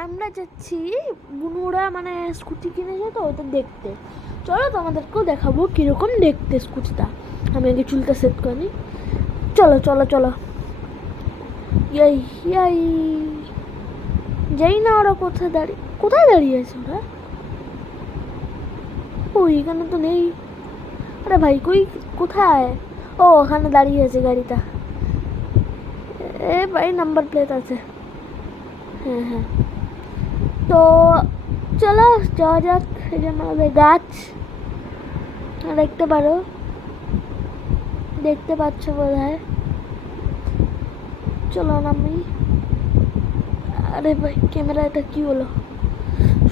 আমরা যাচ্ছি বুনুরা মানে স্কুটি কিনেছে তো ওটা দেখতে। চলো তোমাদেরকেও দেখাবো কীরকম দেখতে স্কুটিটা। আমি আগে চুলটা সেট করে নিই। চলো চলো চলো। ইয়াই ইয়াই, যাই না ওরা কোথায় দাঁড়িয়ে আছে ওরা? ওই এখানে তো নেই। আরে ভাই কোথায়? ও ওখানে দাঁড়িয়ে আছে গাড়িটা। এ ভাই নাম্বার প্লেট আছে। হ্যাঁ হ্যাঁ, তো চলো যাওয়া যাক। এই যে আমাদের গাছ দেখতে পাচ্ছ বোধ হয়। চলো নামি। আরে ভাই ক্যামেরা এটা কি হলো?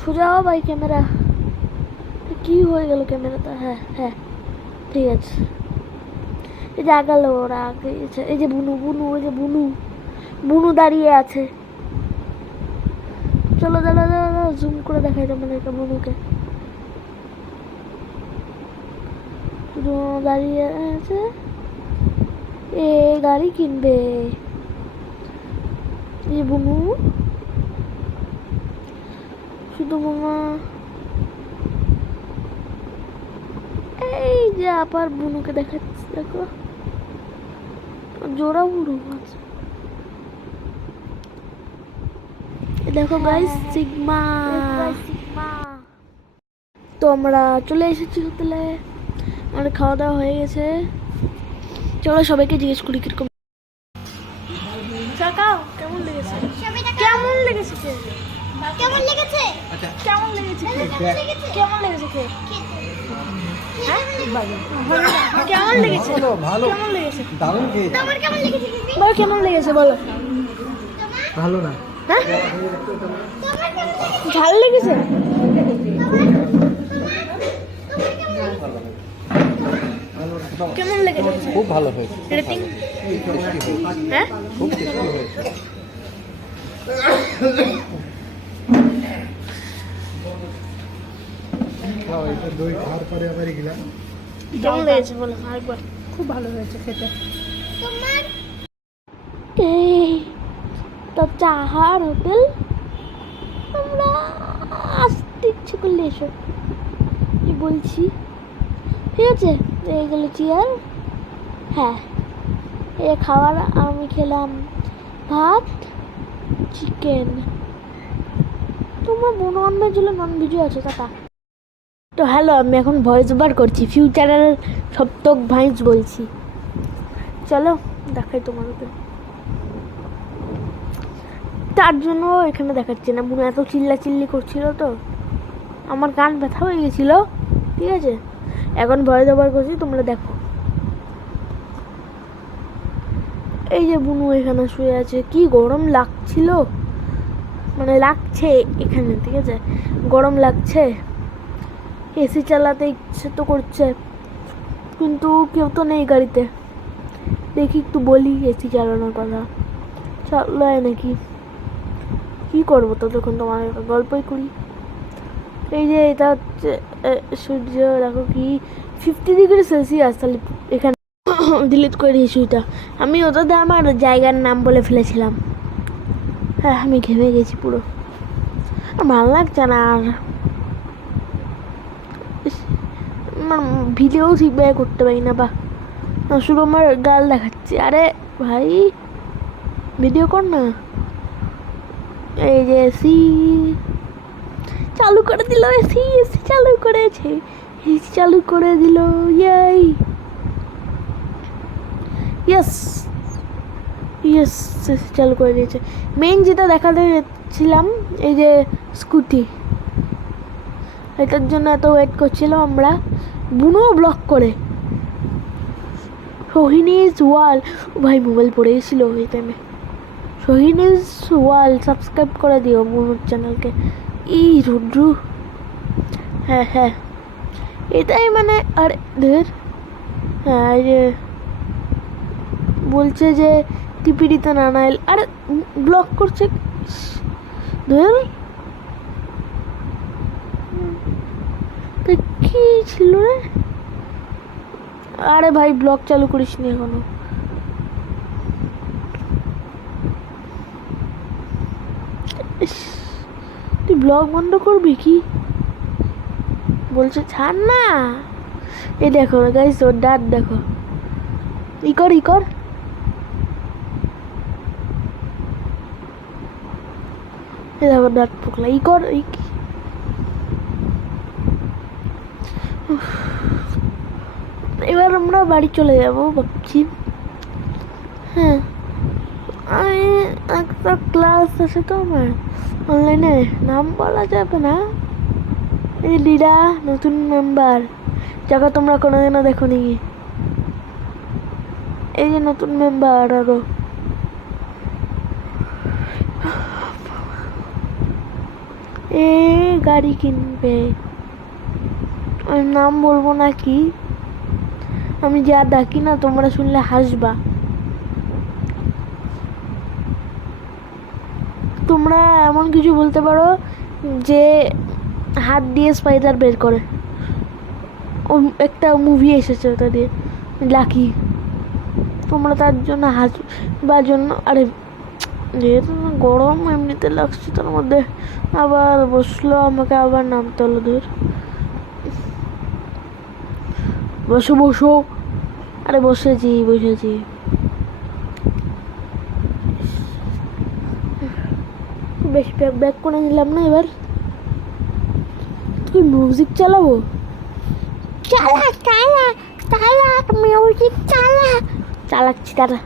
সোজাও ভাই ক্যামেরা কি হয়ে গেল ক্যামেরাটা? হ্যাঁ হ্যাঁ ঠিক আছে। এই যে আগালো ওরা আগে। এই যে ওই যে বুনু দাঁড়িয়ে আছে। চলো দাঁড়া জুম করে দেখাই তোমাদেরকে বুনুকে। দাঁড়িয়ে আছে, এ গাড়ি কিনবে। এই বুনু শুধু মামা, এই যে আবার বুনুকে দেখাচ্ছি দেখো, জোড়া বুনু আছে। দেখো গাইস সিগমা। তো আমরা চলে এসেছি হোটেলে, আমাদের খাওয়া দাওয়া হয়ে গেছে। চলো সবাইকে জিজ্ঞেস করি কিরকম কেমন লেগেছে। কেমন লেগেছে কেমন লেগেছে কেমন লেগেছে কেমন লেগেছে কেমন লেগেছে ভালো কেমন লেগেছে দারুণ খেয়েছি। তোমার কেমন লেগেছে বলো, কেমন লেগেছে বলো। ভালো না? হ্যাঁ ঝাল লেগেছে। কেমন লেগেছে? খুব ভালো হয়েছে। রেটিং? হ্যাঁ খুব টেস্টি হয়েছে। দই খাওয়ার পরে আবার এগুলা কেমন লেগেছে বলো আরেকবার। খুব ভালো হয়েছে খেতে। এই তো চাহার হোটেল, আমরা আসতে ইচ্ছে করলে এসো কি বলছি, ঠিক আছে। এইগুলো চেয়ার। হ্যাঁ এই খাবার আমি খেলাম ভাত চিকেন। তোমার নন ভেজ হলে নন ভেজও আছে টাকা। তো হ্যালো, আমি এখন ভয়েস ওভার করছি, ফিউচারের সপ্তক ভাইস বলছি। চলো দেখাই তোমাদেরকে। তার জন্য এখানে দেখাচ্ছি না, বুনু এত চিল্লি করছিল তো আমার কান ব্যথা হয়ে গেছিল। ঠিক আছে এখন ভয়েস ওভার করছি, তোমরা দেখো। এই যে বুনু এখানে শুয়ে আছে, কি গরম লাগছিল, মানে লাগছে এখানে, ঠিক আছে গরম লাগছে। এসি চালাতে ইচ্ছে তো করছে কিন্তু কেউ তো নেই গাড়িতে। দেখি একটু বলি এসি চালানোর কথা, চালায় নাকি। কি করবো তো তখন, তোমার গল্পই করি। এই যে এটা হচ্ছে সূর্য, দেখো কি 50°C। তাহলে এখানে ডিলিট করে দিয়েছি ওইটা। আমি ওটাতে আমার জায়গার নাম বলে ফেলেছিলাম। হ্যাঁ আমি ঘেমে গেছি পুরো, ভালো লাগছে না আর। আমার ভিডিও ঠিকভাবে করতে পারি না, বা শুধু আমার গাল দেখাচ্ছি। আরে ভাই ভিডিও কর না। এই যে এসি চালু করে দিল, এসি চালু করেছে, এসি চালু করে দিল। ইয়াই ইয়েস ইয়েস, এসি চালু করে দিয়েছে। মেইন যেটা দেখাতে যাচ্ছিলাম, এই যে স্কুটি, এটার জন্য এত ওয়েট করছিলাম আমরা। বুনো ব্লক করে সোহিনীজ ওয়াল, ভাই মোবাইল পড়ে গেছিল ওই টাইমে। সোহিনীজ ওয়াল সাবস্ক্রাইব করে দিও বুনুর চ্যানেলকে। এই রুদ্রু, হ্যাঁ হ্যাঁ এটাই মানে। আর ধর হ্যাঁ এই যে বলছে যে টিপিডিতে না না, আরে ব্লক করছে ধর। কি ছিল রে? আরে ভাই ব্লগ চালু করিস নি এখনো। তুই ব্লগ বন্ধ করবি কি? বলছে ছাড় না। এই দেখো গাইস, ওর দাঁত দেখো। ই কর ই কর। এই দেখো দাঁত পোকলা। ই কর ই কি? এবার আমরা বাড়ি চলে যাব ভাবছি। হ্যাঁ, আমি একটা ক্লাস আছে তো আমার অনলাইনে, নাম বলা যাবে না। এই দিদা নতুন মেম্বার, যাকে তোমরা কোনোদিনও দেখো নি। এই যে নতুন মেম্বার আরো। এ গাড়ি কিনবে, আমি নাম বলবো না কি, আমি যা ডাকি না তোমরা শুনলে হাসবা। তোমরা এমন কিছু বলতে পারো যে হাত দিয়ে স্পাইডার বের করে। একটা মুভি এসেছে ওটা দিয়ে, লাকি। তোমরা তার জন্য বা জন্য, আরে যেহেতু গরম এমনিতে লাগছে, তার মধ্যে আবার বসলো, আমাকে আবার নামতে হলো। দূর বসো বসো। আরে বসেছি বসেছি। বেশ ব্যাক করে নিলাম না। এবার তুই মিউজিক চালাবো। চালা চালা চালা মিউজিক চালা। চালাচ্ছি তারা।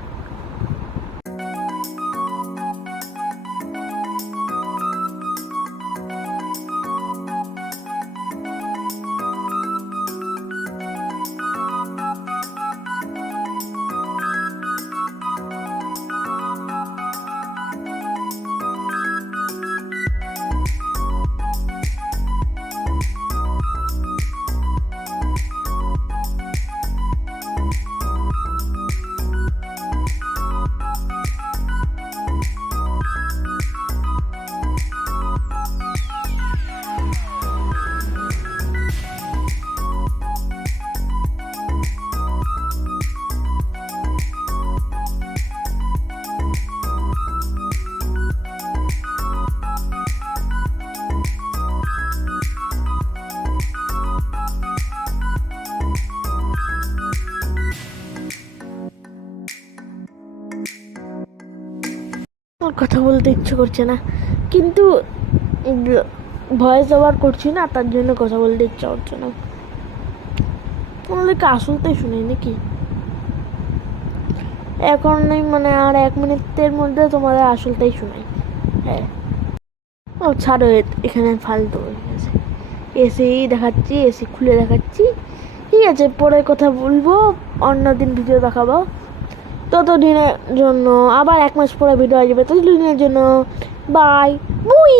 আমার কথা বলতে ইচ্ছে করছে না, কিন্তু ভয়েস ওভার করছি না, তার জন্য কথা বলতে ইচ্ছা হচ্ছে না। তোমাদেরকে আসলটাই শুনাই নাকি এখন? মানে আর 1 মিনিটের মধ্যে তোমাদের আসলটাই শোনাই। হ্যাঁ, ও ছাড়ো, এখানে ফালতু হয়ে গেছে। এসি দেখাচ্ছি, এসি খুলে দেখাচ্ছি। ঠিক আছে, পরে কথা বলবো, অন্যদিন ভিডিও দেখাবো। ততদিনের জন্য আবার 1 মাস পরে ভিডিও আসবে। ততদিনের জন্য বাই বুই।